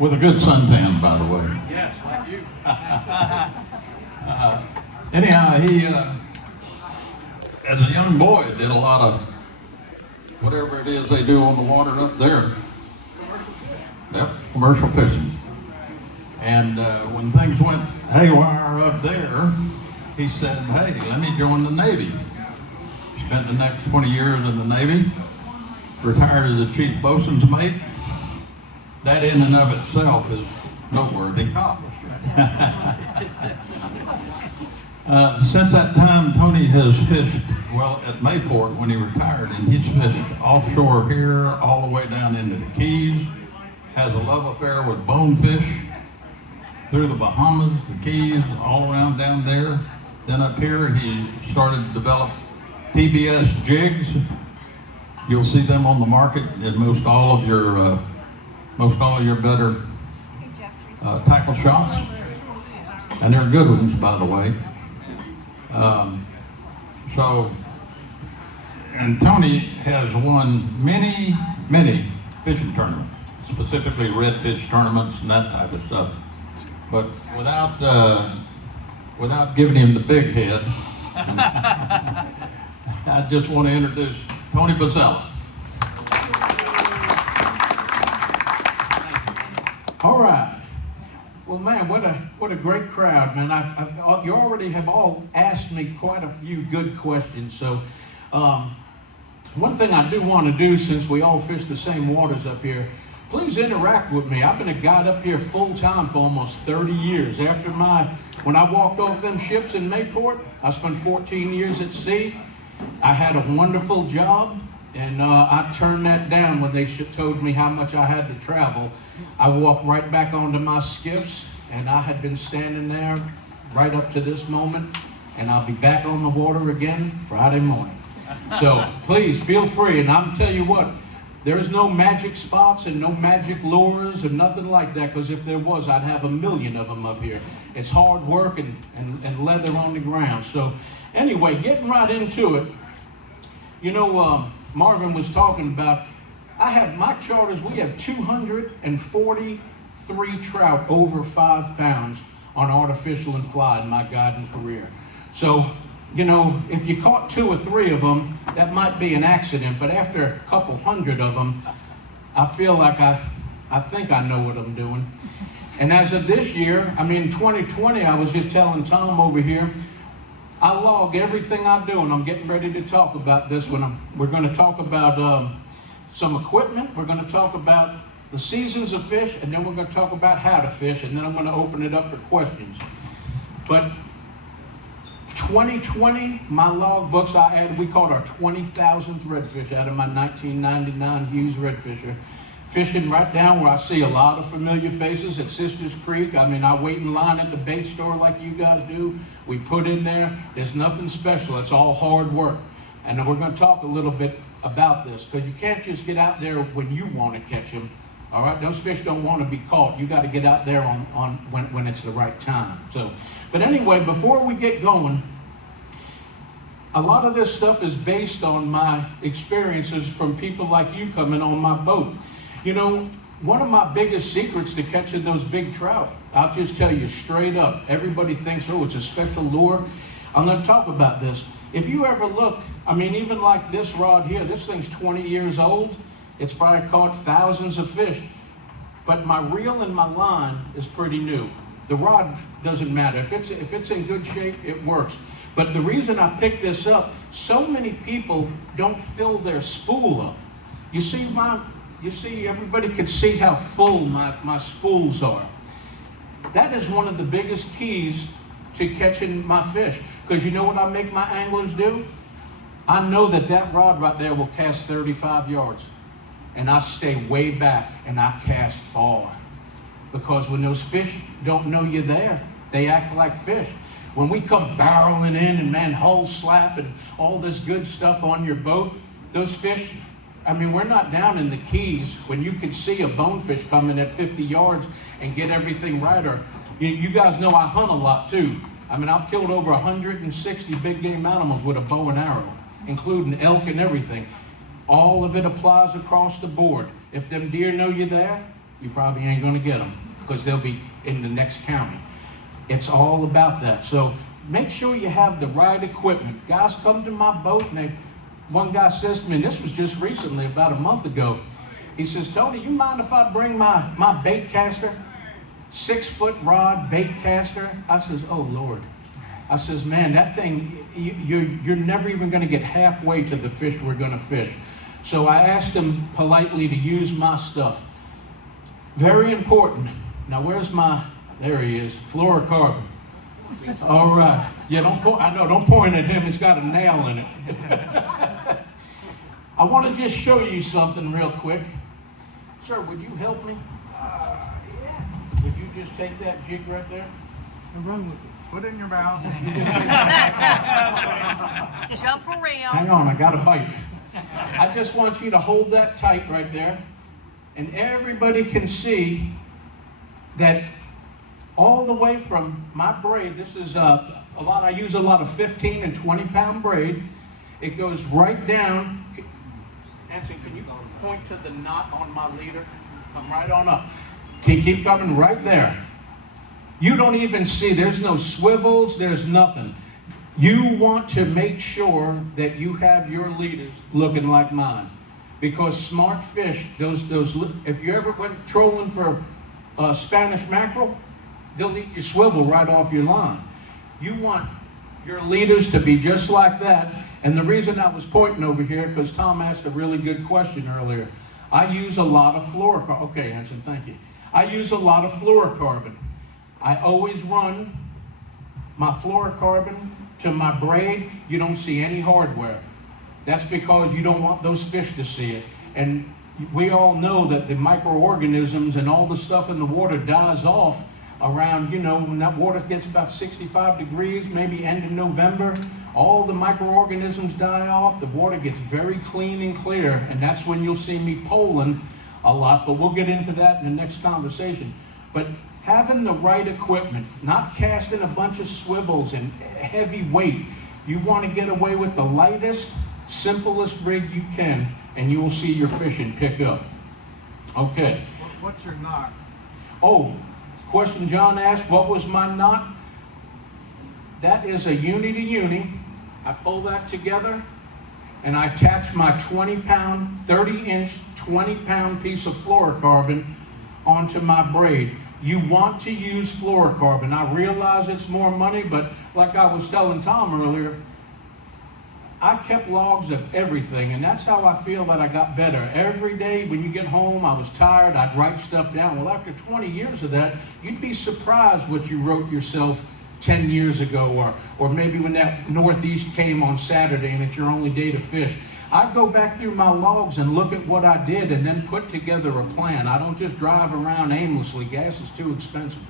with a good suntan, by the way. Yes, like you. Anyhow, he, as a young boy, did a lot of whatever it is they do on the water up there. Yep, commercial fishing. And when things went haywire up there, he said, hey, let me join the Navy. Spent the next 20 years in the Navy, retired as a chief bosun's mate. That in and of itself is noteworthy. Since that time, Tony has fished, well, at Mayport when he retired, and he's fished offshore here all the way down into the Keys, has a love affair with bonefish through the Bahamas, the Keys, all around down there. Then up here, he started to develop TBS jigs. You'll see them on the market in most all of your better tackle shops, and they're good ones, by the way. And Tony has won many fishing tournaments, specifically redfish tournaments and that type of stuff. But without giving him the big head, I just want to introduce Tony Bozzella. All right. Well, man, what a great crowd, man. You already have all asked me quite a few good questions. So, one thing I do want to do, since we all fish the same waters up here, please interact with me. I've been a guide up here full time for almost 30 years. When I walked off them ships in Mayport, I spent 14 years at sea. I had a wonderful job, and I turned that down when they told me how much I had to travel. I walked right back onto my skiffs, and I had been standing there right up to this moment, and I'll be back on the water again Friday morning. So please feel free, and I'm tell you what, there's no magic spots and no magic lures or nothing like that, because if there was, I'd have a million of them up here. It's hard work and leather on the ground. So anyway, getting right into it, you know, Marvin was talking about, my charters, we have 243 trout over 5 pounds on artificial and fly in my guiding career. So, you know, if you caught 2 or 3 of them, that might be an accident, but after a couple hundred of them, I feel like I think I know what I'm doing. And as of this year, 2020, I was just telling Tom over here, I log everything I do, and I'm getting ready to talk about this one. We're going to talk about some equipment, we're going to talk about the seasons of fish, and then we're going to talk about how to fish, and then I'm going to open it up for questions. But 2020, my log books we caught our 20,000th redfish out of my 1999 Hughes redfisher. Fishing right down where I see a lot of familiar faces at Sisters Creek. I wait in line at the bait store like you guys do. We put in there. There's nothing special. It's all hard work. And we're going to talk a little bit about this, because you can't just get out there when you want to catch them. All right, those fish don't want to be caught. You got to get out there when it's the right time. So, but anyway, before we get going, a lot of this stuff is based on my experiences from people like you coming on my boat. You know, one of my biggest secrets to catching those big trout, I'll just tell you straight up, everybody thinks, oh, it's a special lure. I'm going to talk about this. If you ever look, even like this rod here, this thing's 20 years old. It's probably caught thousands of fish. But my reel and my line is pretty new. The rod doesn't matter. If it's in good shape, it works. But the reason I picked this up, so many people don't fill their spool up. You see, everybody could see how full my spools are. That is one of the biggest keys to catching my fish. Because you know what I make my anglers do? I know that rod right there will cast 35 yards. And I stay way back and I cast far. Because when those fish don't know you're there, they act like fish. When we come barreling in and hull slap and all this good stuff on your boat, those fish, we're not down in the Keys when you can see a bonefish coming at 50 yards and get everything right. Or you guys know I hunt a lot too. I've killed over 160 big game animals with a bow and arrow, including elk and everything. All of it applies across the board. If them deer know you're there, you probably ain't gonna get them because they'll be in the next county. It's all about that. So make sure you have the right equipment. Guys come to my boat and one guy says to me, and this was just recently, about a month ago, he says, Tony, you mind if I bring my bait caster? 6-foot rod bait caster? I says, oh Lord. I says, man, that thing, you're never even gonna get halfway to the fish we're gonna fish. So I asked him politely to use my stuff. Very important. Now where's there he is, fluorocarbon. All right. Yeah, don't point at him, it's got a nail in it. I want to just show you something real quick. Sir, would you help me? Yeah. Would you just take that jig right there? And run with it. Put it in your mouth. Jump around. Hang on, I got a bite. I just want you to hold that tight right there. And everybody can see that all the way from my braid, this is I use a lot of 15 and 20 pound braid. It goes right down. Nancy, can you point to the knot on my leader? Come right on up. Keep coming right there. You don't even see, there's no swivels, there's nothing. You want to make sure that you have your leaders looking like mine. Because smart fish, if you ever went trolling for Spanish mackerel, they'll eat your swivel right off your line. You want your leaders to be just like that. And the reason I was pointing over here, because Tom asked a really good question earlier. I use a lot of fluorocarbon. Okay, Hanson, thank you. I use a lot of fluorocarbon. I always run my fluorocarbon to my braid. You don't see any hardware. That's because you don't want those fish to see it. And we all know that the microorganisms and all the stuff in the water dies off around, when that water gets about 65 degrees, maybe end of November, all the microorganisms die off, the water gets very clean and clear, and that's when you'll see me poling a lot, but we'll get into that in the next conversation. But having the right equipment, not casting a bunch of swivels and heavy weight, you want to get away with the lightest, simplest rig you can, and you will see your fishing pick up. Okay. What's your knot? Oh, question John asked, what was my knot? That is a uni to uni. I pull that together and I attach my 20-pound, 30-inch, 20-pound piece of fluorocarbon onto my braid. You want to use fluorocarbon. I realize it's more money, but like I was telling Tom earlier, I kept logs of everything, and that's how I feel that I got better. Every day when you get home, I was tired, I'd write stuff down. Well, after 20 years of that, you'd be surprised what you wrote yourself 10 years ago, or maybe when that northeast came on Saturday and it's your only day to fish. I'd go back through my logs and look at what I did and then put together a plan. I don't just drive around aimlessly. Gas is too expensive.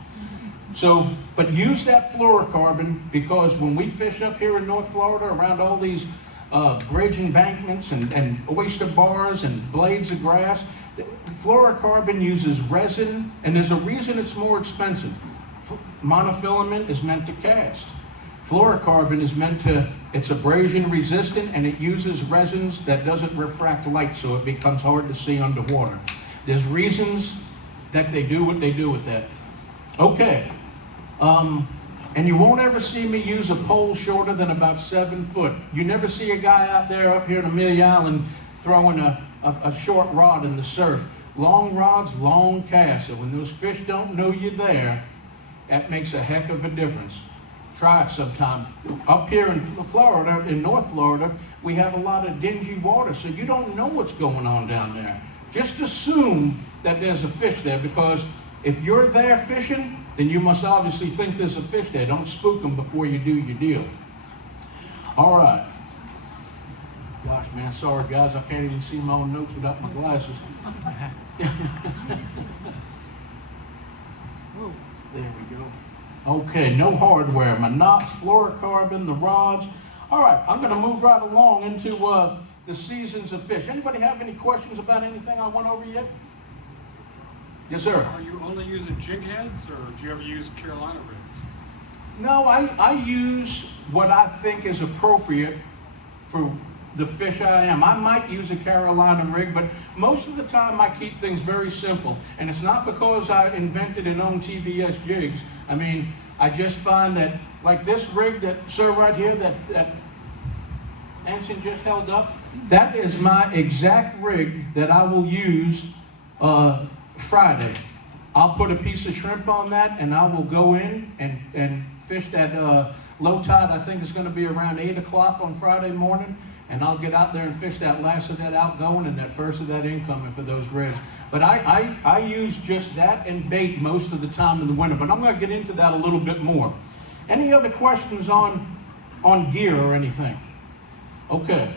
So, but use that fluorocarbon, because when we fish up here in North Florida around all these bridge embankments and oyster bars and blades of grass, fluorocarbon uses resin, and there's a reason it's more expensive. Monofilament is meant to cast. Fluorocarbon is it's abrasion resistant, and it uses resins that doesn't refract light, so it becomes hard to see underwater. There's reasons that they do what they do with that. Okay. And you won't ever see me use a pole shorter than about 7 foot. You never see a guy out there up here in Amelia Island throwing a short rod in the surf. Long rods, long casts. So when those fish don't know you're there, that makes a heck of a difference. Try it sometime. Up here in Florida, in North Florida, we have a lot of dingy water, so you don't know what's going on down there. Just assume that there's a fish there, because if you're there fishing, then you must obviously think there's a fish there. Don't spook them before you do your deal. All right. Gosh, man, sorry guys, I can't even see my own notes without my glasses. There we go. Okay, no hardware. My knots, fluorocarbon, the rods. All right, I'm going to move right along into the seasons of fish. Anybody have any questions about anything I went over yet? Yes, sir. Are you only using jig heads, or do you ever use Carolina rigs? No, I use what I think is appropriate for the fish I am. I might use a Carolina rig, but most of the time I keep things very simple. And it's not because I invented and own TBS jigs. I mean, I just find that, like this rig that, sir, right here, that Anson just held up, that is my exact rig that I will use Friday. I'll put a piece of shrimp on that, and I will go in and fish that low tide. I think it's going to be around 8 o'clock on Friday morning, and I'll get out there and fish that last of that outgoing and that first of that incoming for those ribs. But I use just that and bait most of the time in the winter, but I'm going to get into that a little bit more. Any other questions on gear or anything? Okay.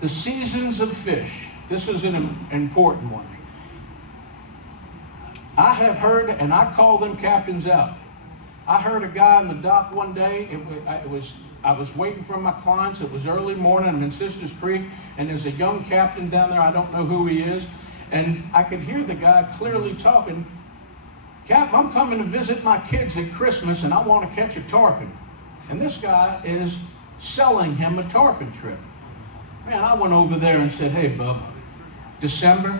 The seasons of fish. This is an important one. I have heard, and I call them captains out. I heard a guy on the dock one day. I was waiting for my clients. It was early morning. I'm in Sisters Creek, and there's a young captain down there. I don't know who he is, and I could hear the guy clearly talking. Cap, I'm coming to visit my kids at Christmas, and I want to catch a tarpon. And this guy is selling him a tarpon trip. Man, I went over there and said, hey, bub, December,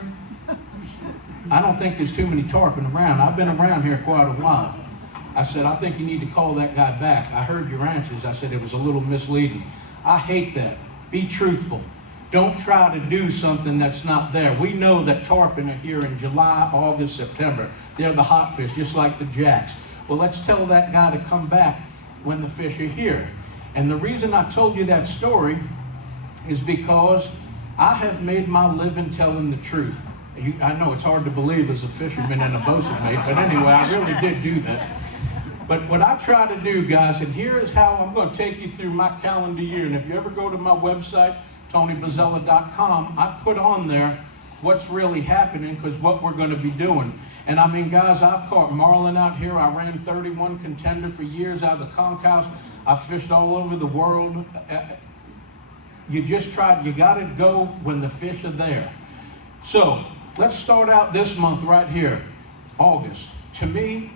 I don't think there's too many tarpon around. I've been around here quite a while. I said, I think you need to call that guy back. I heard your answers. I said, it was a little misleading. I hate that. Be truthful. Don't try to do something that's not there. We know that tarpon are here in July, August, September. They're the hot fish, just like the jacks. Well, let's tell that guy to come back when the fish are here. And the reason I told you that story is because I have made my living telling the truth. I know it's hard to believe as a fisherman and a bosun mate, but anyway, I really did do that. But what I try to do, guys, and here is how I'm going to take you through my calendar year. And if you ever go to my website, TonyBozzella.com, I put on there what's really happening, because what we're going to be doing. And I mean, guys, I've caught marlin out here. I ran 31 contender for years out of the conch house. I fished all over the world. You got to go when the fish are there. So let's start out this month right here, August. To me,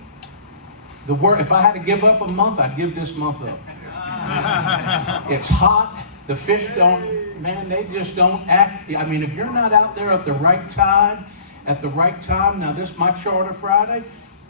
if I had to give up a month, I'd give this month up. It's hot. The fish they just don't act. I mean, if you're not out there at the right tide, at the right time. Now, this is my Charter Friday.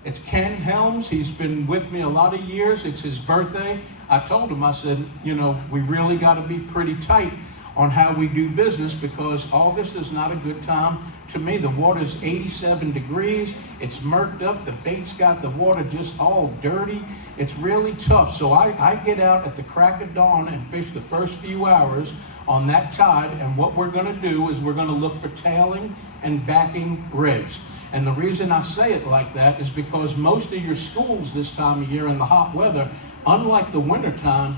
It's Ken Helms. He's been with me a lot of years. It's his birthday. I told him, I said, you know, we really got to be pretty tight on how we do business, because August is not a good time. To me, the water's 87 degrees. It's murked up. The bait's got the water just all dirty. It's really tough. So I get out at the crack of dawn and fish the first few hours on that tide. And what we're going to do is we're going to look for tailing and backing ribs. And the reason I say it like that is because most of your schools this time of year in the hot weather, unlike the winter time,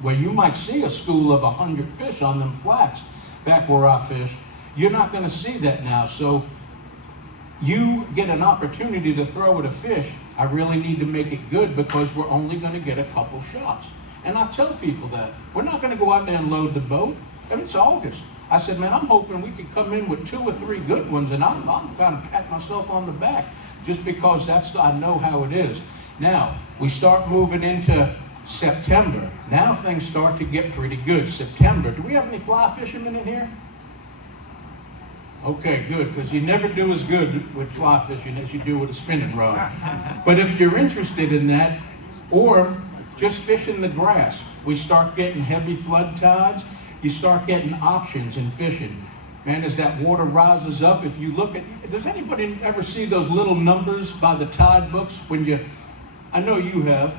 where you might see a school of 100 fish on them flats back where I fish, you're not going to see that now. So you get an opportunity to throw at a fish. I really need to make it good, because we're only going to get a couple shots. And I tell people that. We're not going to go out there and load the boat. And it's August. I said, man, I'm hoping we could come in with 2 or 3 good ones, and I'm kind of pat myself on the back, just because I know how it is. Now, we start moving into September. Now things start to get pretty good. September. Do we have any fly fishermen in here? Okay, good, because you never do as good with fly fishing as you do with a spinning rod. But if you're interested in that, or just fishing the grass, we start getting heavy flood tides. You start getting options in fishing. Man, as that water rises up, if you look at, does anybody ever see those little numbers by the tide books I know you have.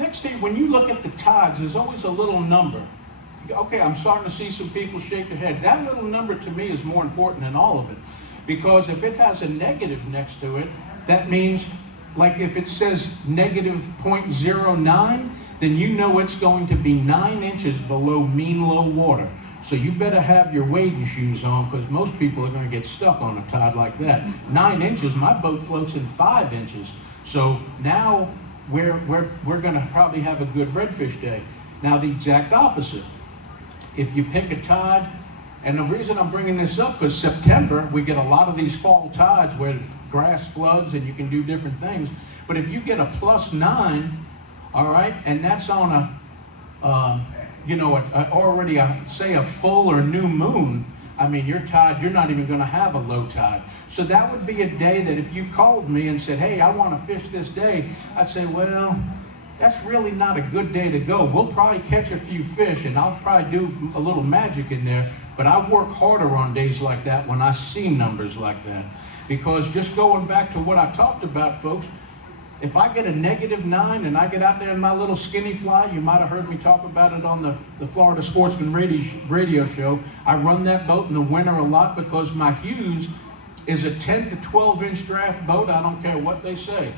Next to you, when you look at the tides, there's always a little number. Okay, I'm starting to see some people shake their heads. That little number to me is more important than all of it. Because if it has a negative next to it, that means, like if it says negative 0.09, then you know it's going to be 9 inches below mean low water. So you better have your wading shoes on, because most people are going to get stuck on a tide like that. 9 inches, my boat floats in 5 inches. So now we're going to probably have a good redfish day. Now the exact opposite. If you pick a tide, and the reason I'm bringing this up, because September, we get a lot of these fall tides where grass floods and you can do different things. But if you get a +9, all right, and that's on a you know, already say a full or new moon, I mean, you're not even going to have a low tide. So that would be a day that if you called me and said, hey, I want to fish this day, I'd say, well, that's really not a good day to go. We'll probably catch a few fish and I'll probably do a little magic in there, but I work harder on days like that when I see numbers like that. Because just going back to what I talked about, folks, if I get a -9 and I get out there in my little skinny fly, you might have heard me talk about it on the Florida Sportsman radio show. I run that boat in the winter a lot because my Hughes is a 10 to 12 inch draft boat. I don't care what they say.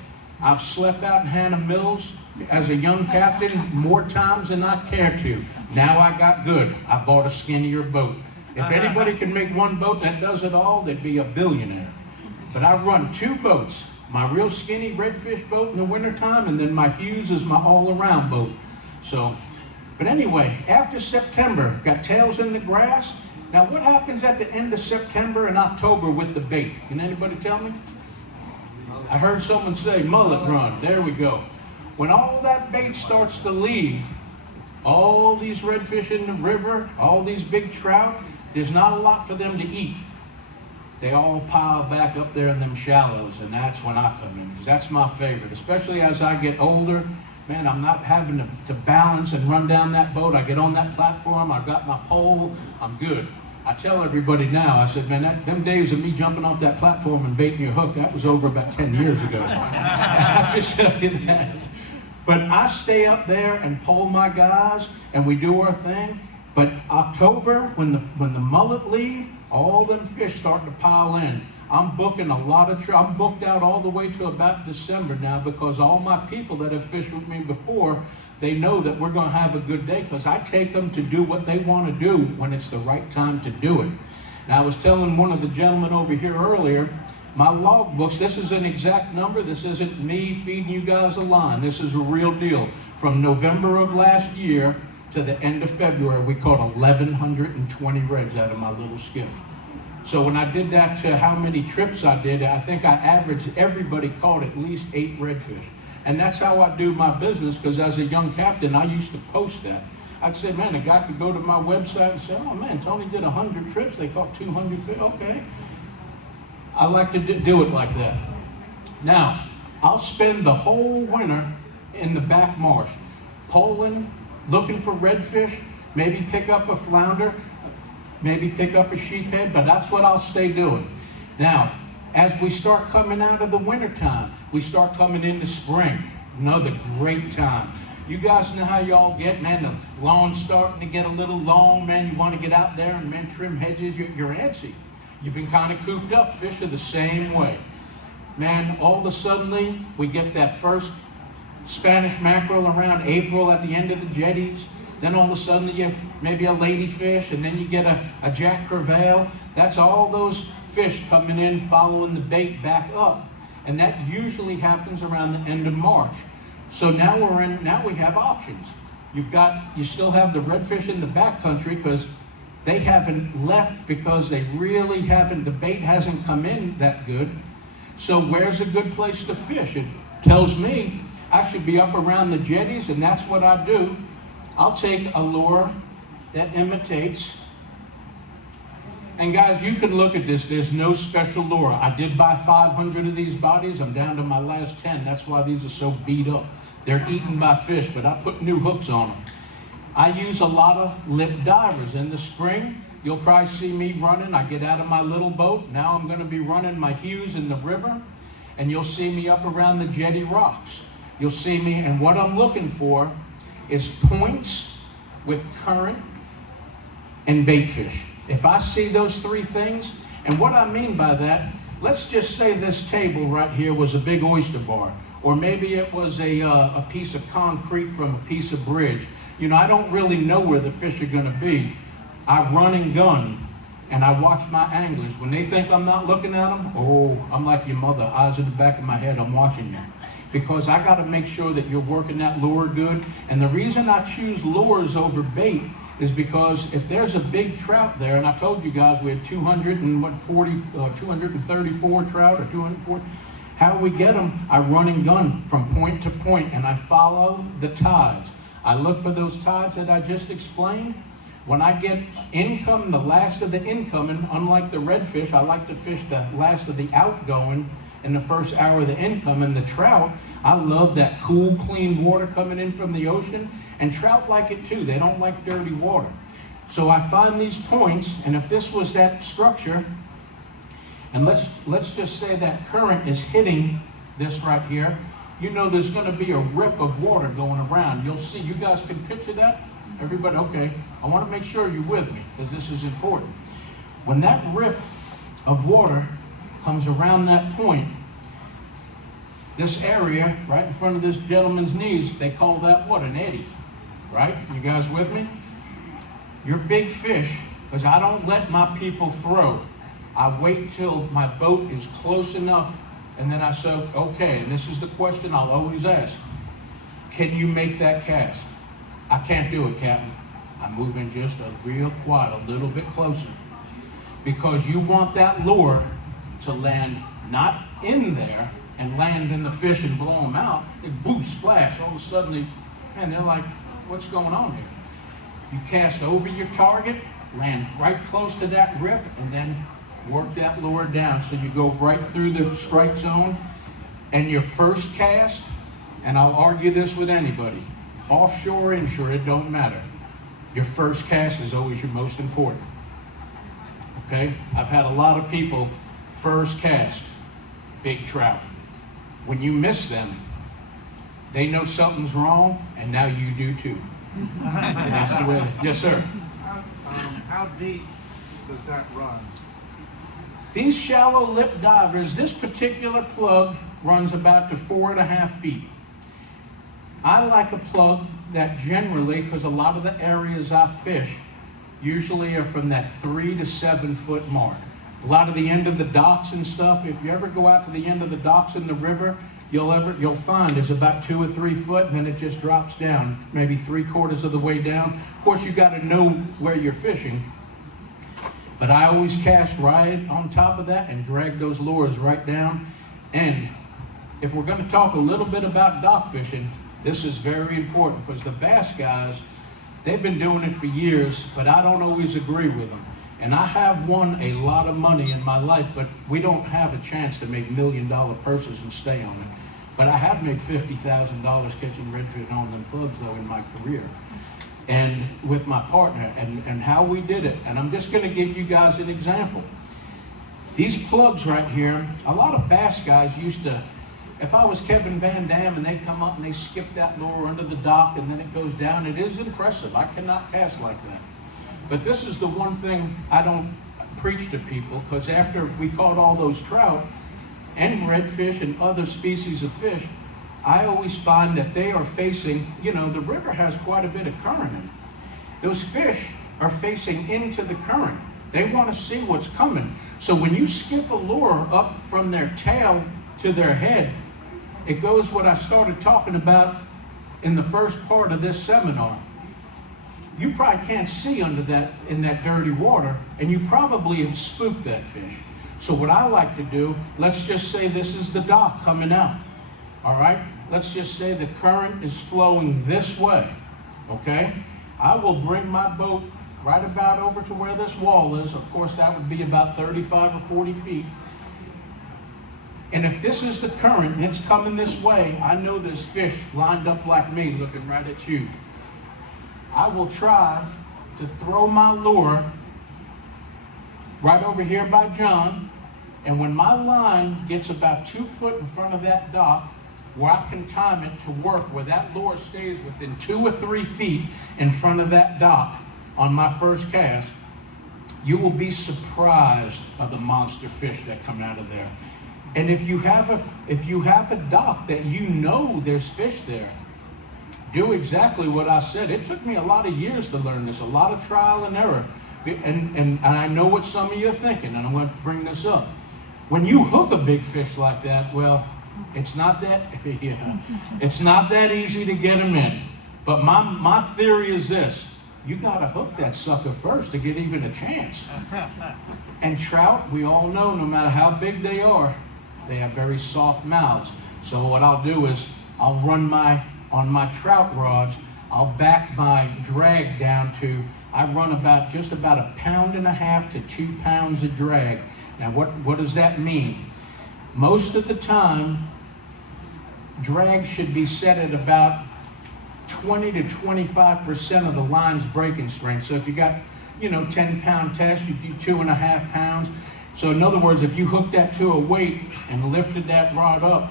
I've slept out in Hannah Mills as a young captain more times than I care to. Now I got good. I bought a skinnier boat. If anybody can make one boat that does it all, they'd be a billionaire. But I run 2 boats. My real skinny redfish boat in the wintertime, and then my Hughes is my all-around boat. So, but anyway, after September, got tails in the grass. Now what happens at the end of September and October with the bait? Can anybody tell me? I heard someone say mullet run. There we go. When all that bait starts to leave, all these redfish in the river, all these big trout, there's not a lot for them to eat. They all pile back up there in them shallows, and that's when I come in, because that's my favorite. Especially as I get older, man, I'm not having to balance and run down that boat. I get on that platform, I've got my pole, I'm good. I tell everybody now, I said, man, them days of me jumping off that platform and baiting your hook, that was over about 10 years ago. I just tell you that. But I stay up there and pole my guys, and we do our thing. But October, when the mullet leave, all them fish start to pile in. I'm booking a lot of I'm booked out all the way to about December now, because all my people that have fished with me before, they know that we're going to have a good day, because I take them to do what they want to do when it's the right time to do it. Now, I was telling one of the gentlemen over here earlier, my log books, this is an exact number. This isn't me feeding you guys a line. This is a real deal. From November of last year to the end of February, we caught 1,120 reds out of my little skiff. So when I did that to how many trips I did, I think I averaged everybody caught at least 8 redfish. And that's how I do my business, because as a young captain, I used to post that. I'd say, man, a guy could go to my website and say, oh man, Tony did 100 trips, they caught 200 fish, okay. I like to do it like that. Now, I'll spend the whole winter in the back marsh, poling, looking for redfish, maybe pick up a flounder, maybe pick up a sheephead, but that's what I'll stay doing. Now, as we start coming out of the winter time, we start coming into spring, another great time. You guys know how y'all get, man, the lawn's starting to get a little long, man, you want to get out there and man, trim hedges, you're antsy. You've been kind of cooped up, fish are the same way. Man, all of a sudden, we get that first Spanish mackerel around April at the end of the jetties. Then all of a sudden you get maybe a ladyfish, and then you get a Jack Crevalle. That's all those fish coming in, following the bait back up. And that usually happens around the end of March. So now we have options. You still have the redfish in the backcountry, because they haven't left, because they really haven't, the bait hasn't come in that good. So where's a good place to fish? It tells me I should be up around the jetties, and that's what I do. I'll take a lure that imitates, and guys, you can look at this, there's no special lure. I did buy 500 of these bodies, I'm down to my last 10, that's why these are so beat up. They're eaten by fish, but I put new hooks on them. I use a lot of lip divers. In the spring, you'll probably see me running. I get out of my little boat. Now I'm going to be running my Hughes in the river, and you'll see me up around the jetty rocks. You'll see me, and what I'm looking for is points with current and bait fish. If I see those 3 things, and what I mean by that, let's just say this table right here was a big oyster bar, or maybe it was a piece of concrete from a piece of bridge. You know, I don't really know where the fish are going to be. I run and gun, and I watch my anglers. When they think I'm not looking at them, oh, I'm like your mother, eyes in the back of my head, I'm watching you. Because I got to make sure that you're working that lure good. And the reason I choose lures over bait is because if there's a big trout there, and I told you guys we had 234 trout or 240, how we get them, I run and gun from point to point, and I follow the tides. I look for those tides that I just explained. When I get income, the last of the incoming, unlike the redfish, I like to fish the last of the outgoing in the first hour of the incoming. The trout, I love that cool, clean water coming in from the ocean, and trout like it too. They don't like dirty water. So I find these points, and if this was that structure, and let's just say that current is hitting this right here, you know there's going to be a rip of water going around. You'll see, you guys can picture that? Everybody, okay. I want to make sure you're with me, because this is important. When that rip of water comes around that point, this area right in front of this gentleman's knees, they call that what? An eddy, right? You guys with me? Your big fish, because I don't let my people throw. I wait till my boat is close enough, and then I say, okay, and this is the question I'll always ask. Can you make that cast? I can't do it, Captain. I'm moving just a real quiet, a little bit closer. Because you want that lure to land not in there and land in the fish and blow them out. It boom, splash, all of a sudden, man, they're like, what's going on here? You cast over your target, land right close to that rip, and then work that lure down. So you go right through the strike zone, and your first cast, and I'll argue this with anybody, offshore, inshore, it don't matter. Your first cast is always your most important. Okay? I've had a lot of people, first cast, big trout. When you miss them, they know something's wrong, and now you do too. That's the way. Yes, sir. How deep does that run? These shallow lip divers, this particular plug runs about to 4.5 feet. I like a plug that generally, because a lot of the areas I fish usually are from that 3 to 7 foot mark. A lot of the end of the docks and stuff, if you ever go out to the end of the docks in the river, you'll find is about 2 or 3 foot, and then it just drops down, maybe 3/4 of the way down. Of course, you got to know where you're fishing. But I always cast right on top of that and drag those lures right down. And if we're going to talk a little bit about dock fishing, this is very important, because the bass guys, they've been doing it for years, but I don't always agree with them. And I have won a lot of money in my life, but we don't have a chance to make $1 million purses and stay on it. But I have made $50,000 catching redfish on them plugs, though, in my career. And with my partner, and how we did it. And I'm just going to give you guys an example. These plugs right here, a lot of bass guys used to, if I was Kevin Van Dam and they come up and they skip that lure under the dock and then it goes down, it is impressive. I cannot cast like that. But this is the one thing I don't preach to people, because after we caught all those trout and redfish and other species of fish, I always find that they are facing, you know, the river has quite a bit of current in it. Those fish are facing into the current. They want to see what's coming. So when you skip a lure up from their tail to their head, it goes what I started talking about in the first part of this seminar. You probably can't see under that, in that dirty water, and you probably have spooked that fish. So what I like to do, let's just say this is the dock coming out. All right, let's just say the current is flowing this way, okay? I will bring my boat right about over to where this wall is. Of course, that would be about 35 or 40 feet. And if this is the current and it's coming this way, I know there's fish lined up like me looking right at you. I will try to throw my lure right over here by John, and when my line gets about 2 foot in front of that dock, where I can time it to work where that lure stays within 2 or 3 feet in front of that dock on my first cast, you will be surprised by the monster fish that come out of there. And if you have a dock that you know there's fish there, do exactly what I said. It took me a lot of years to learn this, a lot of trial and error. And I know what some of you are thinking, and I'm going to bring this up. When you hook a big fish like that, well, it's not that, it's not that easy to get them in. But my theory is this: you got to hook that sucker first to get even a chance. And trout, we all know, no matter how big they are, they have very soft mouths. So what I'll do is I'll run on my trout rods, I'll back my drag down to, I run just about 1.5 pounds to 2 pounds of drag. Now what does that mean? Most of the time, drag should be set at about 20 to 25% of the line's breaking strength. So if you got, 10-pound test, you do 2.5 pounds. So in other words, if you hooked that to a weight and lifted that rod up,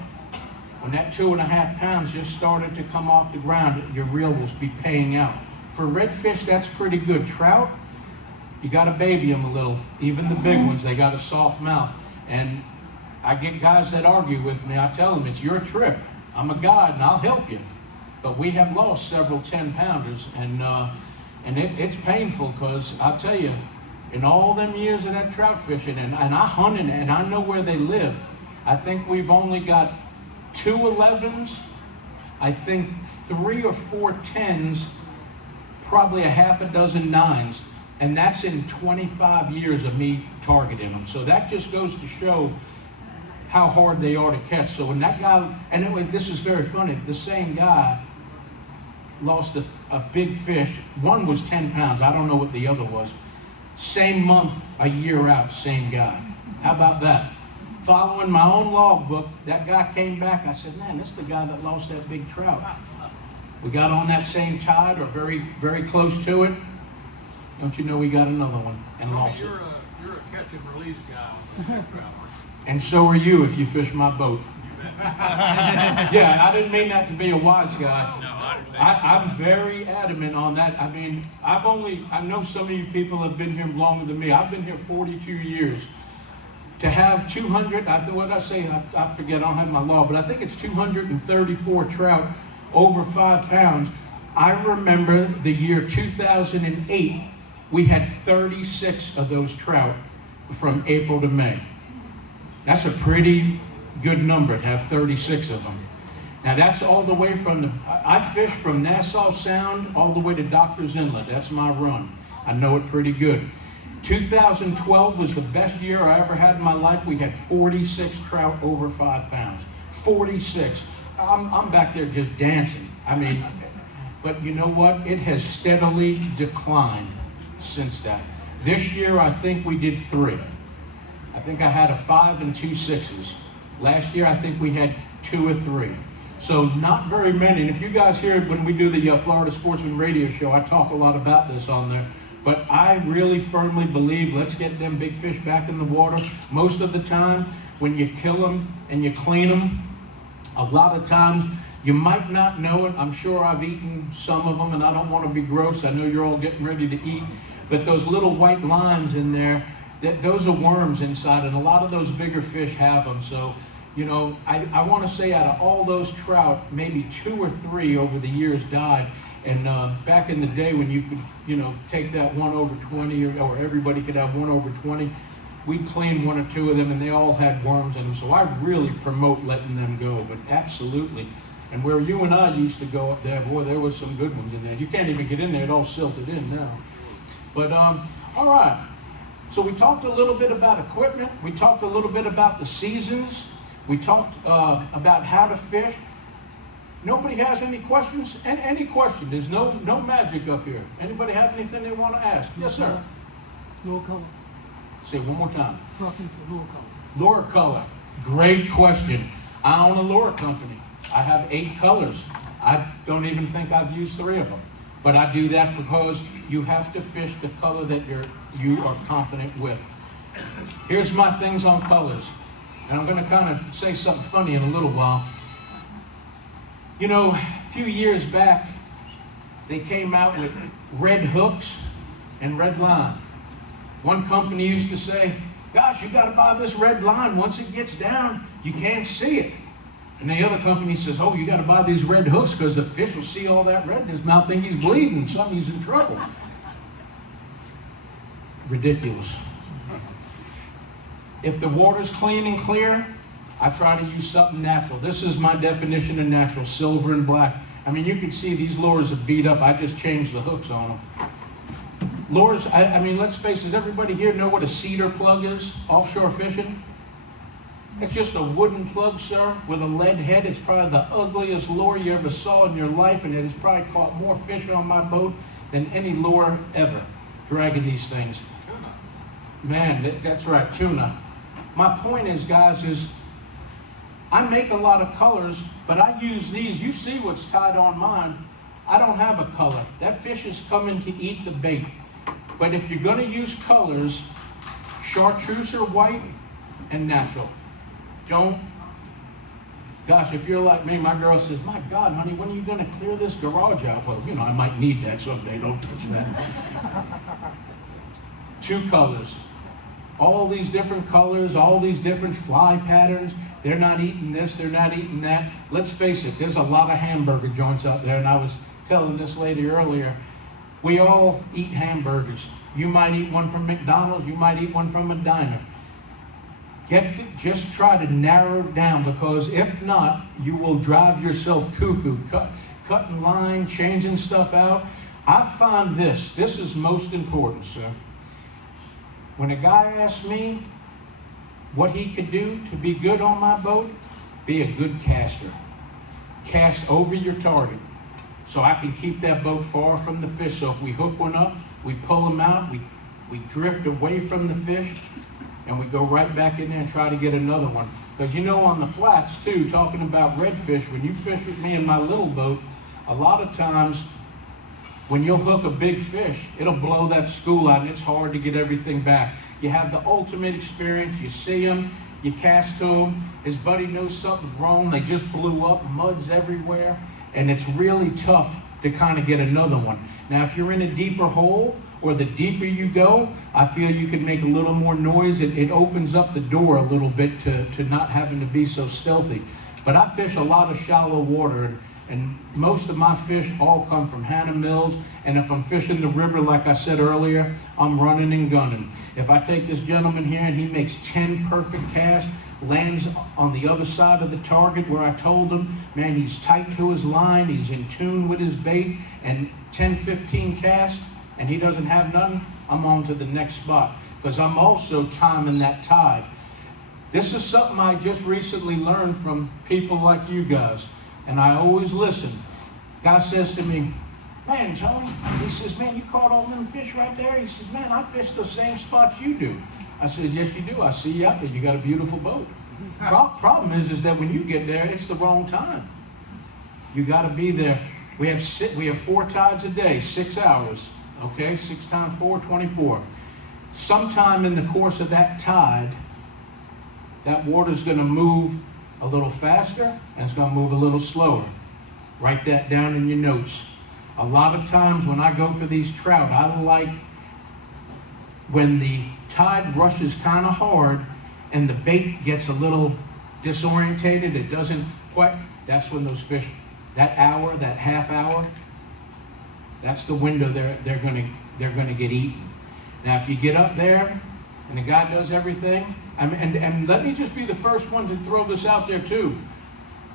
when that 2.5 pounds just started to come off the ground, your reel will be paying out. For redfish, that's pretty good. Trout, you got to baby them a little. Even the big ones, they got a soft mouth. And I get guys that argue with me. I tell them, it's your trip. I'm a guide and I'll help you. But we have lost several 10-pounders, and it's painful, because I'll tell you, in all them years of that trout fishing, and I hunted and I know where they live, I think we've only got 2 11s, I think 3 or 4 10s, probably 6 9s, and that's in 25 years of me targeting them. So that just goes to show how hard they are to catch. So when that guy, and this is very funny, the same guy lost a big fish. One was 10 pounds. I don't know what the other was. Same month, a year out, same guy. How about that? Following my own logbook, that guy came back. I said, man, this is the guy that lost that big trout. We got on that same tide, or very, very close to it. Don't you know we got another one and lost it. You're a catch and release guy on that trout. And so are you if you fish my boat. Yeah, I didn't mean that to be a wise guy. No, I understand. I'm very adamant on that. I mean, I know some of you people have been here longer than me. I've been here 42 years. To have 200, what did I say? I forget, I don't have my law, but I think it's 234 trout over 5 pounds. I remember the year 2008, we had 36 of those trout from April to May. That's a pretty good number to have 36 of them. Now that's all the way from I fish from Nassau Sound all the way to Doctor's Inlet. That's my run. I know it pretty good. 2012 was the best year I ever had in my life. We had 46 trout over 5 pounds. 46. I'm back there just dancing. I mean, but you know what? It has steadily declined since that. This year, I think we did 3. I think I had a 5 and 2 6s. Last year, I think we had 2 or 3. So not very many. And if you guys hear when we do the Florida Sportsman Radio Show, I talk a lot about this on there. But I really firmly believe, let's get them big fish back in the water. Most of the time, when you kill them and you clean them, a lot of times, you might not know it. I'm sure I've eaten some of them, and I don't want to be gross. I know you're all getting ready to eat. But those little white lines in there, those are worms inside, and a lot of those bigger fish have them. So, you know, I want to say out of all those trout, maybe 2 or 3 over the years died. And back in the day when you could, you know, take that 1 over 20, or everybody could have 1 over 20, we'd clean 1 or 2 of them, and they all had worms in them. So I really promote letting them go, but absolutely. And where you and I used to go up there, boy, there was some good ones in there. You can't even get in there, it all silted in now. But, all right. So we talked a little bit about equipment. We talked a little bit about the seasons. We talked about how to fish. Nobody has any questions? Any question? There's no magic up here. Anybody have anything they want to ask? Yes, sir. Lure color. Say it one more time. Preference for lure color. Lure color. Great question. I own a lure company. I have 8 colors. I don't even think I've used 3 of them. But I do that because you have to fish the color that you are confident with. Here's my things on colors. And I'm going to kind of say something funny in a little while. You know, a few years back, they came out with red hooks and red line. One company used to say, gosh, you got to buy this red line. Once it gets down, you can't see it. And the other company says, oh, you got to buy these red hooks because the fish will see all that red in his mouth, think he's bleeding, something's in trouble. Ridiculous. If the water's clean and clear, I try to use something natural. This is my definition of natural, silver and black. I mean, you can see these lures are beat up. I just changed the hooks on them. Lures, I mean, let's face it, does everybody here know what a cedar plug is, offshore fishing? It's just a wooden plug, sir, with a lead head. It's probably the ugliest lure you ever saw in your life, and it has probably caught more fish on my boat than any lure ever, dragging these things. Man, that's right, tuna. My point is, guys, is I make a lot of colors, but I use these. You see what's tied on mine. I don't have a color. That fish is coming to eat the bait. But if you're gonna use colors, chartreuse or white and natural. Don't, gosh, if you're like me, my girl says, my God, honey, when are you gonna clear this garage out? Well, you know, I might need that someday, don't touch that. 2 colors. All these different colors, all these different fly patterns. They're not eating this, they're not eating that. Let's face it, there's a lot of hamburger joints out there, and I was telling this lady earlier, we all eat hamburgers. You might eat one from McDonald's, you might eat one from a diner. Just try to narrow it down, because if not, you will drive yourself cuckoo. Cutting line, changing stuff out. I find this is most important, sir. When a guy asks me what he could do to be good on my boat, be a good caster. Cast over your target, so I can keep that boat far from the fish. So if we hook one up, we pull them out, we drift away from the fish, and we go right back in there and try to get another one. Because you know, on the flats too, talking about redfish, when you fish with me in my little boat, a lot of times when you'll hook a big fish, it'll blow that school out, and it's hard to get everything back. You have the ultimate experience. You see him, you cast to him, his buddy knows something's wrong, they just blew up, mud's everywhere, and it's really tough to kind of get another one. Now, if you're in a deeper hole, or the deeper you go, I feel you could make a little more noise. It opens up the door a little bit to not having to be so stealthy. But I fish a lot of shallow water, and most of my fish all come from Hannah Mills. And if I'm fishing the river, like I said earlier, I'm running and gunning. If I take this gentleman here and he makes 10 perfect casts, lands on the other side of the target where I told him, man, he's tight to his line, he's in tune with his bait, and 10, 15 casts, and he doesn't have nothing, I'm on to the next spot, because I'm also timing that tide. This is something I just recently learned from people like you guys, and I always listen. Guy says to me, man, Tony, he says, man, you caught all them fish right there? He says, man, I fish the same spots you do. I said, yes, you do. I see you out there. You got a beautiful boat. Problem is that when you get there, it's the wrong time. You got to be there. We have 4 tides a day, 6 hours. Okay, 6 times 4, 24. Sometime in the course of that tide, that water's going to move a little faster and it's going to move a little slower. Write that down in your notes. A lot of times when I go for these trout, I like when the tide rushes kind of hard and the bait gets a little disorientated, it doesn't quite, that's when those fish, that hour, that half hour, that's the window they're gonna get eaten. Now, if you get up there and the guy does everything, and let me just be the first one to throw this out there too.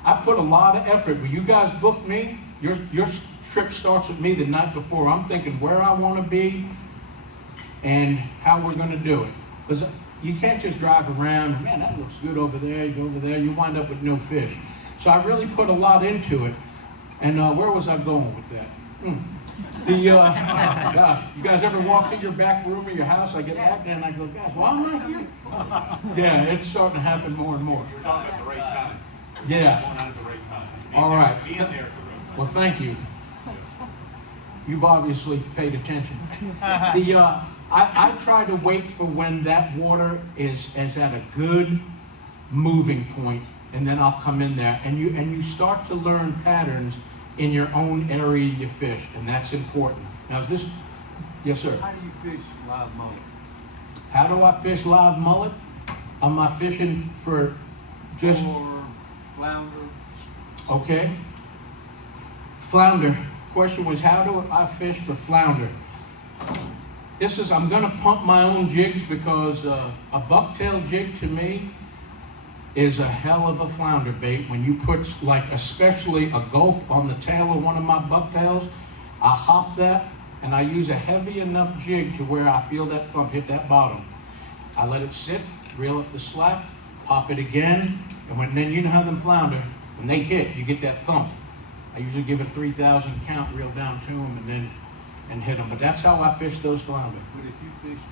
I put a lot of effort. When you guys book me, your trip starts with me the night before. I'm thinking where I want to be and how we're going to do it. Because you can't just drive around, man, that looks good over there, you go over there, you wind up with no fish. So I really put a lot into it. And where was I going with that? Gosh, you guys ever walk in your back room of your house? I get back there and I go, gosh, why am I here? Yeah, it's starting to happen more and more. You're talking at the right time. Yeah. Going on at the right time. All right. Being there for the right time. Well, thank you. You've obviously paid attention. I try to wait for when that water is at a good moving point, and then I'll come in there. And you start to learn patterns in your own area you fish, and that's important. Now, is this, yes, sir? How do you fish live mullet? How do I fish live mullet? Am I fishing for just... Or flounder? Okay. Flounder. Question was, how do I fish for flounder? I'm gonna pump my own jigs because a bucktail jig to me is a hell of a flounder bait. When you put, like, especially a gulp on the tail of one of my bucktails, I hop that and I use a heavy enough jig to where I feel that thump hit that bottom. I let it sit, reel up the slack, pop it again, and then you know how them flounder, when they hit, you get that thump. I usually give it 3,000 count, reel down to them, and hit them. But that's how I fish those flounder. But if you fish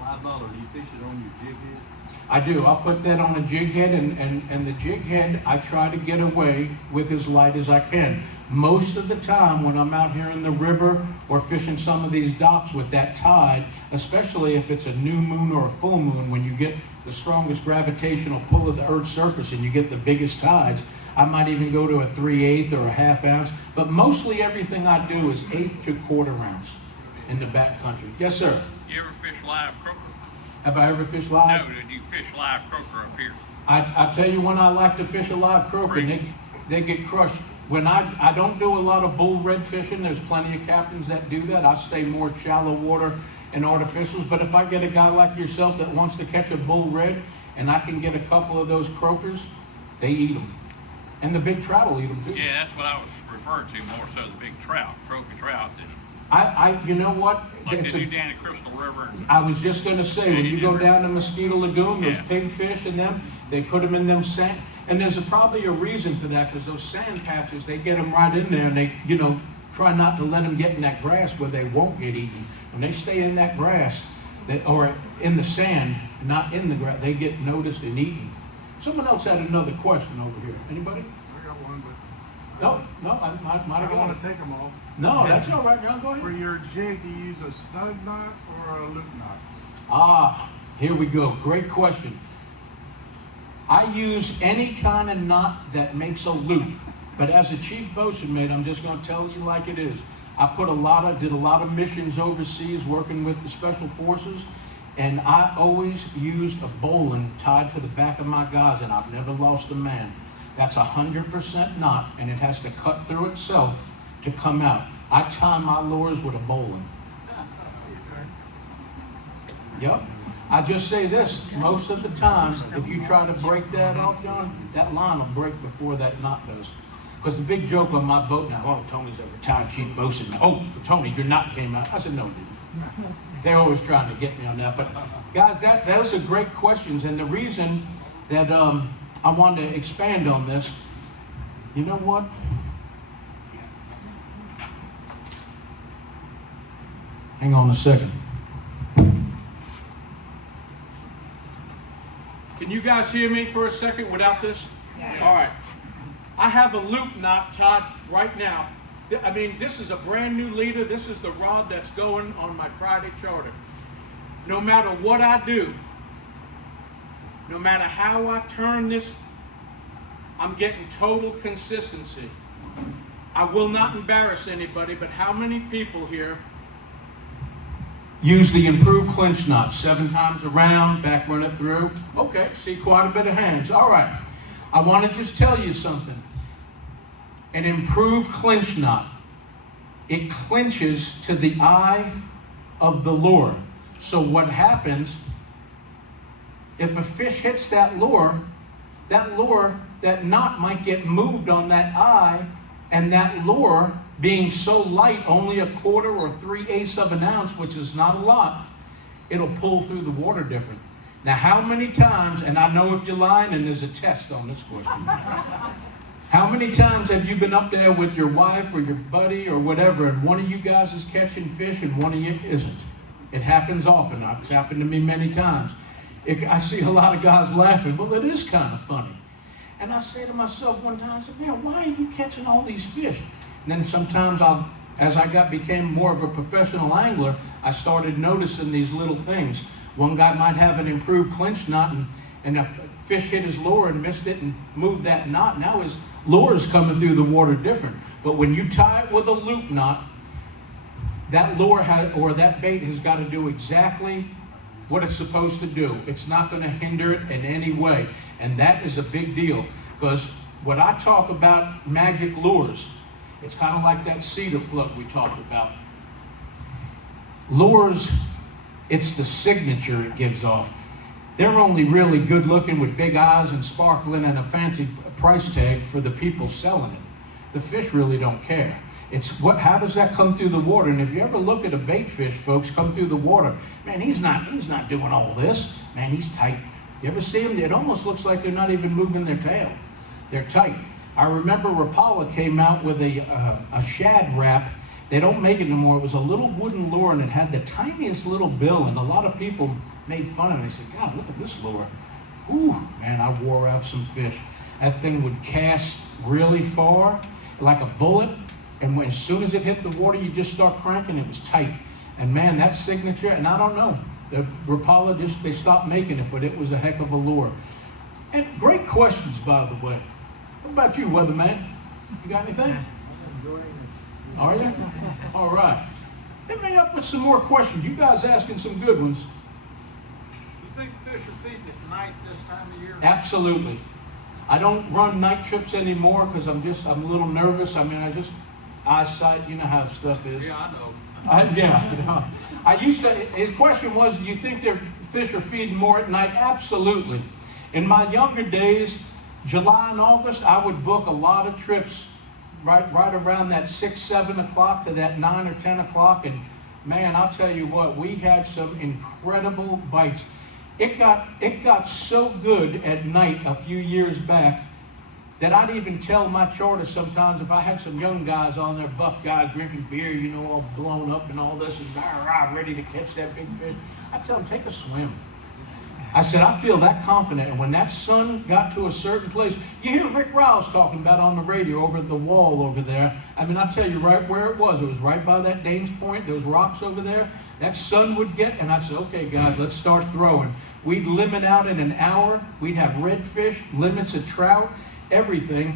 live baller, do you fish it on your jig head? I do. I'll put that on a jig head, and the jig head, I try to get away with as light as I can. Most of the time when I'm out here in the river or fishing some of these docks with that tide, especially if it's a new moon or a full moon, when you get the strongest gravitational pull of the Earth's surface and you get the biggest tides, I might even go to a 3/8 or a half ounce. But mostly everything I do is 1/8 to 1/4 ounce in the back country. Yes, sir. You ever fish live croaker? Have I ever fished live? No, did you fish live croaker up here? I tell you when I like to fish a live croaker, and they get crushed. When I don't do a lot of bull red fishing, there's plenty of captains that do that. I stay more shallow water and artificials, but if I get a guy like yourself that wants to catch a bull red, and I can get a couple of those croakers, they eat them. And the big trout will eat them too. Yeah, that's what I was referring to, more so the big trout, trophy trout. You know what? Like they do down in Crystal River. I was just gonna say, when you go down to Mosquito Lagoon, those Yeah. pigfish and them, they put them in them sand, and there's probably a reason for that, because those sand patches, they get them right in there, and they, try not to let them get in that grass where they won't get eaten. When they stay in that grass, or in the sand, not in the grass, they get noticed and eaten. Someone else had another question over here. Anybody? I got one, but No, I might I have don't got want it. to take them all. No, that's all right, John, go For ahead. your jig, do you use a snug knot or a loop knot? Ah, here we go. Great question. I use any kind of knot that makes a loop. But as a chief bosun mate, I'm just going to tell you like it is. I did a lot of missions overseas working with the special forces, and I always used a bowline tied to the back of my guys, and I've never lost a man. That's 100% knot, and it has to cut through itself to come out. I tie my lures with a bowline. Yep. I just say this, most of the time, if you try to break that off, John, that line will break before that knot does. Because the big joke on my boat now, oh, Tony's a retired chief bosun. Oh, Tony, your knot came out. I said, no, dude. They're always trying to get me on that. But guys, those are great questions. And the reason that I wanted to expand on this, you know what? Hang on a second. Can you guys hear me for a second without this? Yes. All right. I have a loop knot tied right now. I mean, this is a brand new leader. This is the rod that's going on my Friday charter. No matter what I do, no matter how I turn this, I'm getting total consistency. I will not embarrass anybody, but how many people here use the improved clinch knot? 7 times around, back run it through. Okay, see quite a bit of hands. All right, I want to just tell you something. An improved clinch knot, it clinches to the eye of the lure. So what happens, if a fish hits that lure, that knot might get moved on that eye, and that lure, being so light, only 1/4 or 3/8 of an ounce, which is not a lot, it'll pull through the water different. Now, how many times, and I know if you're lying, and there's a test on this question, how many times have you been up there with your wife or your buddy or whatever, and one of you guys is catching fish and one of you isn't? It happens often. It's happened to me many times. I see a lot of guys laughing. Well, it is kind of funny. And I say to myself one time, I said, man, why are you catching all these fish? And then sometimes as I became more of a professional angler, I started noticing these little things. One guy might have an improved clinch knot, and a fish hit his lure and missed it and moved that knot. Now his lure is coming through the water different. But when you tie it with a loop knot, that lure or that bait has got to do exactly what it's supposed to do. It's not going to hinder it in any way. And that is a big deal, because when I talk about magic lures, it's kind of like that cedar plug we talked about. Lures, it's the signature it gives off. They're only really good looking with big eyes and sparkling and a fancy price tag for the people selling it. The fish really don't care. It's how does that come through the water? And if you ever look at a bait fish, folks, come through the water, man, he's not doing all this. Man, he's tight. You ever see them? It almost looks like they're not even moving their tail. They're tight. I remember Rapala came out with a shad wrap. They don't make it anymore. It was a little wooden lure and it had the tiniest little bill, and a lot of people made fun of it. They said, God, look at this lure. Ooh, man, I wore out some fish. That thing would cast really far, like a bullet, and as soon as it hit the water, you just start cranking, it was tight. And man, that signature, and I don't know, the Rapala they stopped making it, but it was a heck of a lure. And great questions, by the way. What about you, Weatherman? You got anything? Are you? All right. Hit me up with some more questions. You guys asking some good ones. You think fish are feeding at night this time of year? Absolutely. I don't run night trips anymore because I'm a little nervous. I mean, eyesight, you know how stuff is. Yeah, I know. Yeah. I used to, his question was, do you think their fish are feeding more at night? Absolutely. In my younger days, July and August, I would book a lot of trips right around that 6, 7 o'clock to that 9 or 10 o'clock. And man, I'll tell you what, we had some incredible bites. It got so good at night a few years back that I'd even tell my charter sometimes if I had some young guys on there, buff guys drinking beer, you know, all blown up and all this, and ready to catch that big fish, I'd tell them, take a swim. I said, I feel that confident. And when that sun got to a certain place, you hear Rick Rouse talking about on the radio over at the wall over there. I mean, I'll tell you right where it was right by that Dames Point, those rocks over there. That sun would get, and I said, okay, guys, let's start throwing. We'd limit out in an hour. We'd have redfish, limits of trout, everything.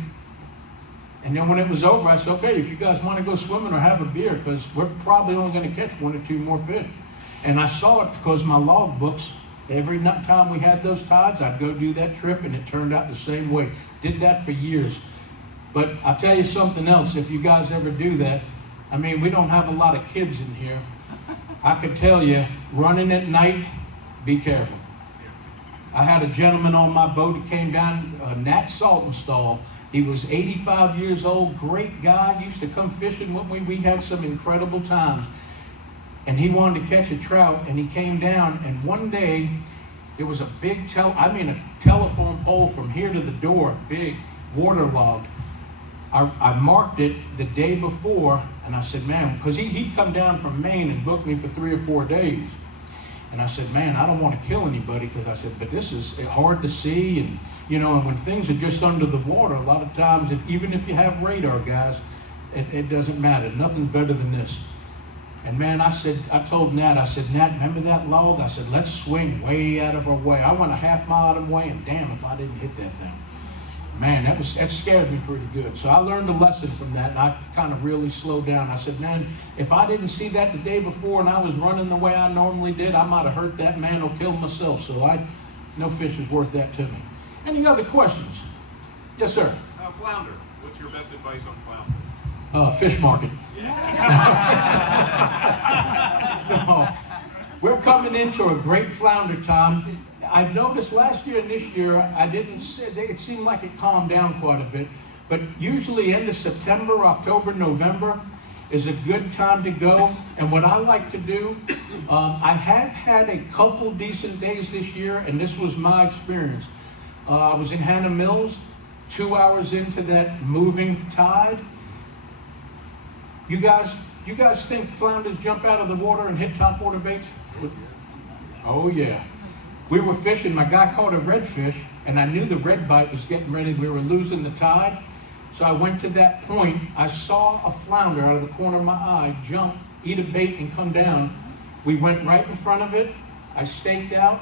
And then when it was over, I said, okay, if you guys want to go swimming or have a beer, because we're probably only going to catch 1 or 2 more fish. And I saw it because my log books, every time we had those tides, I'd go do that trip, and it turned out the same way. Did that for years. But I'll tell you something else, if you guys ever do that, I mean, we don't have a lot of kids in here. I can tell you, running at night, be careful. I had a gentleman on my boat who came down, Nat Saltonstall. He was 85 years old, great guy, used to come fishing with me. We had some incredible times. And he wanted to catch a trout, and he came down, and one day, it was a big a telephone pole from here to the door, big, waterlogged. I marked it the day before, and I said, man, because he'd come down from Maine and booked me for 3 or 4 days. And I said, man, I don't want to kill anybody, because I said, but this is hard to see, and you know, and when things are just under the water, a lot of times, even if you have radar, guys, it doesn't matter. Nothing's better than this. And man, I told Nat, I said, Nat, remember that log? I said, let's swing way out of our way. I went a half mile out of the way, and damn if I didn't hit that thing. Man, that scared me pretty good. So I learned a lesson from that, and I kind of really slowed down. I said, man, if I didn't see that the day before and I was running the way I normally did, I might have hurt that man or killed myself. So no fish is worth that to me. Any other questions? Yes, sir. Flounder. What's your best advice on flounder? Fish market. No, we're coming into a great flounder time. I've noticed last year and this year, it seemed like it calmed down quite a bit, but usually end of September, October, November is a good time to go. And what I like to do, I have had a couple decent days this year, and this was my experience. I was in Hannah Mills, 2 hours into that moving tide. You guys think flounders jump out of the water and hit topwater baits? Oh yeah. We were fishing, my guy caught a redfish, and I knew the red bite was getting ready, we were losing the tide. So I went to that point, I saw a flounder out of the corner of my eye jump, eat a bait, and come down. We went right in front of it, I staked out,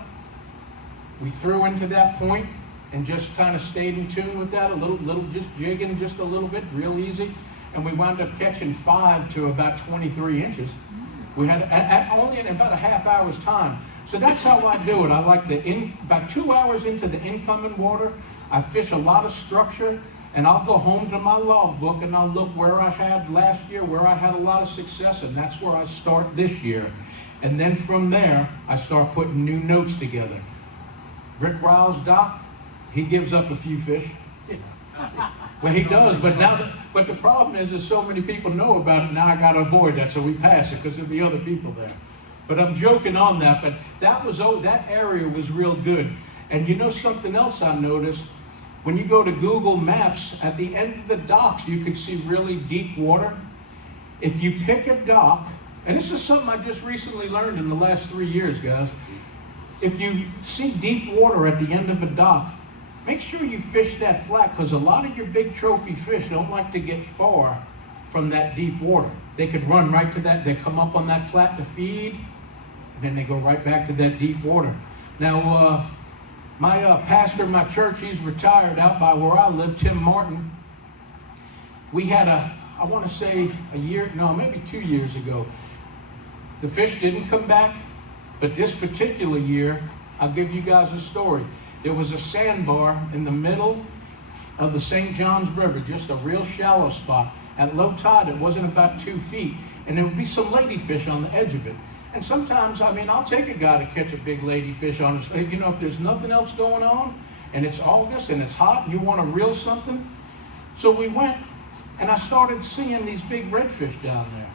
we threw into that point, and just kind of stayed in tune with that, a little just jigging just a little bit, real easy. And we wound up catching 5 to about 23 inches. We had only in about a half hour's time. So that's how I do it. I like about 2 hours into the incoming water, I fish a lot of structure, and I'll go home to my log book and I'll look where I had last year, where I had a lot of success, and that's where I start this year. And then from there, I start putting new notes together. Rick Riles, Doc, he gives up a few fish. Well, he does, but the problem is that so many people know about it, now I got to avoid that, so we pass it because there'll be other people there. But I'm joking on that, but that area was real good. And you know something else I noticed? When you go to Google Maps, at the end of the docks, you can see really deep water. If you pick a dock, and this is something I just recently learned in the last 3 years, guys. If you see deep water at the end of a dock, make sure you fish that flat, because a lot of your big trophy fish don't like to get far from that deep water. They could run right to that, they come up on that flat to feed, and then they go right back to that deep water. Now, my pastor in my church, he's retired out by where I live, Tim Martin. We had I want to say maybe 2 years ago, the fish didn't come back, but this particular year, I'll give you guys a story. There was a sandbar in the middle of the St. Johns River, just a real shallow spot. At low tide, it wasn't about 2 feet, and there would be some ladyfish on the edge of it. And sometimes, I'll take a guy to catch a big ladyfish on his, if there's nothing else going on, and it's August, and it's hot, and you want to reel something. So we went, and I started seeing these big redfish down there.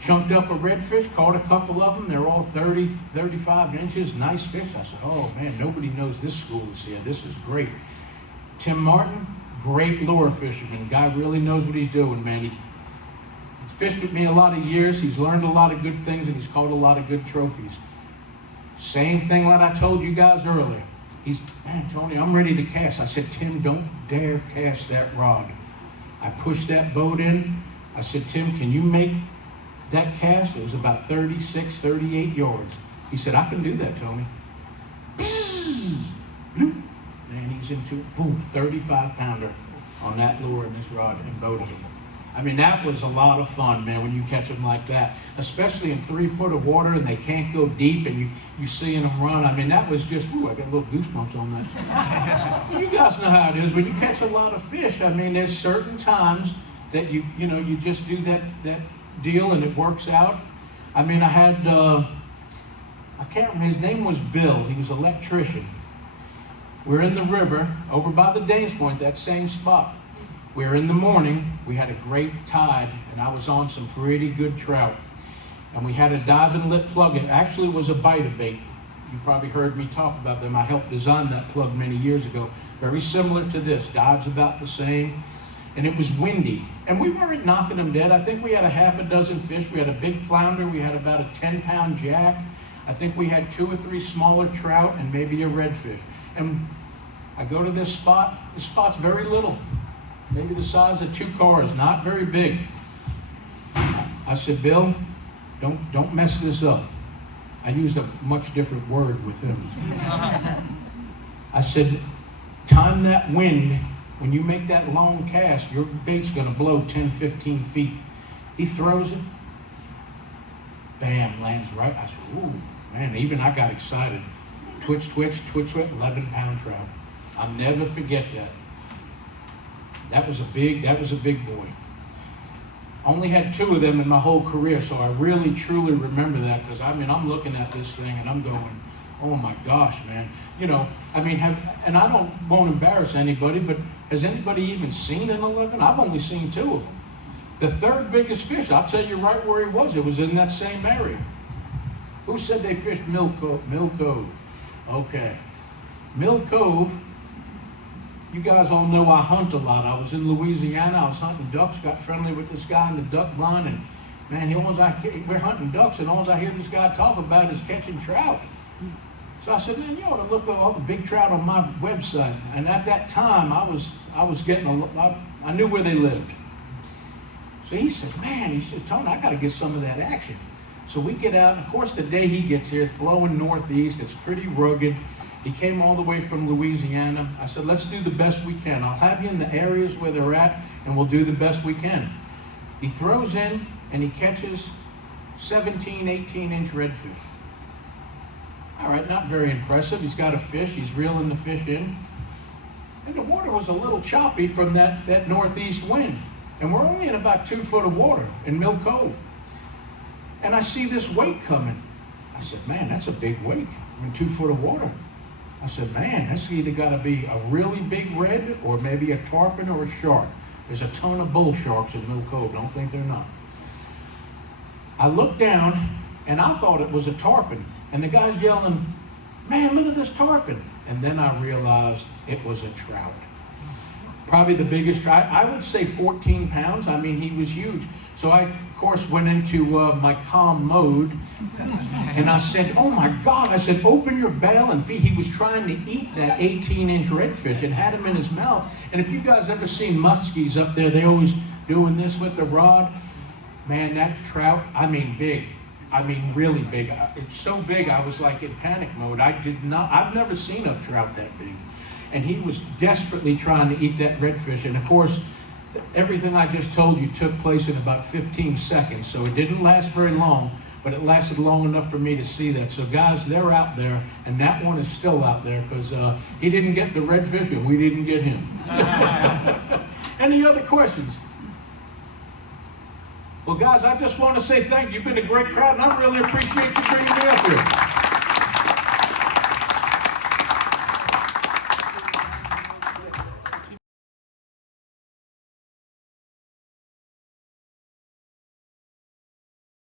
Chunked up a redfish, caught a couple of them. They're all 30, 35 inches, nice fish. I said, oh man, nobody knows this school is here. This is great. Tim Martin, great lure fisherman. Guy really knows what he's doing, man. He fished with me a lot of years. He's learned a lot of good things, and he's caught a lot of good trophies. Same thing that I told you guys earlier. He's, man, Tony, I'm ready to cast. I said, Tim, don't dare cast that rod. I pushed that boat in. I said, Tim, can you make that cast? It was about 36, 38 yards. He said, I can do that, Tony. Man, he's into it. Boom, 35-pounder on that lure and this rod and boated him. That was a lot of fun, man, when you catch them like that, especially in 3 foot of water and they can't go deep and you seeing them run. That was just, I got little goosebumps on that. You guys know how it is. When you catch a lot of fish, there's certain times that you just do that deal and it works out. I had, I can't remember, his name was Bill. He was an electrician. We're in the river over by the Danes Point, that same spot. We're in the morning, we had a great tide, and I was on some pretty good trout. And we had a diving lip plug. It actually was a biter bait. You probably heard me talk about them. I helped design that plug many years ago. Very similar to this, dives about the same. And it was windy. And we weren't knocking them dead. I think we had a half a dozen fish. We had a big flounder. We had about a 10-pound jack. I think we had 2 or 3 smaller trout and maybe a redfish. And I go to this spot. The spot's very little. Maybe the size of 2 cars, not very big. I said, Bill, don't mess this up. I used a much different word with him. I said, time that wind. When you make that long cast, your bait's gonna blow 10, 15 feet. He throws it, bam, lands right. I said, ooh, man, even I got excited. Twitch, twitch, twitch, twitch, 11-pound trout. I'll never forget that. That was a big boy. Only had 2 of them in my whole career, so I really, truly remember that, because I'm looking at this thing and I'm going, oh my gosh, man. And I won't embarrass anybody, but has anybody even seen an 11? I've only seen 2 of them. The 3rd biggest fish, I'll tell you right where he was. It was in that same area. Who said they fished Mill Cove? Okay. Mill Cove, you guys all know I hunt a lot. I was in Louisiana, I was hunting ducks, got friendly with this guy in the duck blind, and man, we're hunting ducks, and all I hear this guy talk about is catching trout. So I said, man, you ought to look at all the big trout on my website. And at that time, I was getting I knew where they lived. So he said, Tony, I got to get some of that action. So we get out, and of course, the day he gets here, it's blowing northeast, it's pretty rugged. He came all the way from Louisiana. I said, let's do the best we can. I'll have you in the areas where they're at, and we'll do the best we can. He throws in, and he catches 17, 18-inch redfish. All right, not very impressive. He's got a fish. He's reeling the fish in. And the water was a little choppy from that northeast wind. And we're only in about 2 foot of water in Mill Cove. And I see this wake coming. I said, man, that's a big wake in 2 foot of water. I said, man, that's either got to be a really big red or maybe a tarpon or a shark. There's a ton of bull sharks in Mill Cove. Don't think they're not. I looked down, and I thought it was a tarpon. And the guy's yelling, man, look at this tarpon. And then I realized it was a trout. Probably the biggest trout, I would say 14 pounds. I mean, he was huge. So I, of course, went into my calm mode, and I said, oh my God, I said, open your bail and feed. He was trying to eat that 18-inch redfish and had him in his mouth. And if you guys ever seen muskies up there, they always doing this with the rod. Man, that trout, I mean big. I mean really big. It's so big, I was like in panic mode. I've never seen a trout that big. And he was desperately trying to eat that redfish. And of course, everything I just told you took place in about 15 seconds. So it didn't last very long, but it lasted long enough for me to see that. So guys, they're out there, and that one is still out there because he didn't get the redfish and we didn't get him. Any other questions? Well, guys, I just want to say thank you. You've been a great crowd, and I really appreciate you bringing me up here.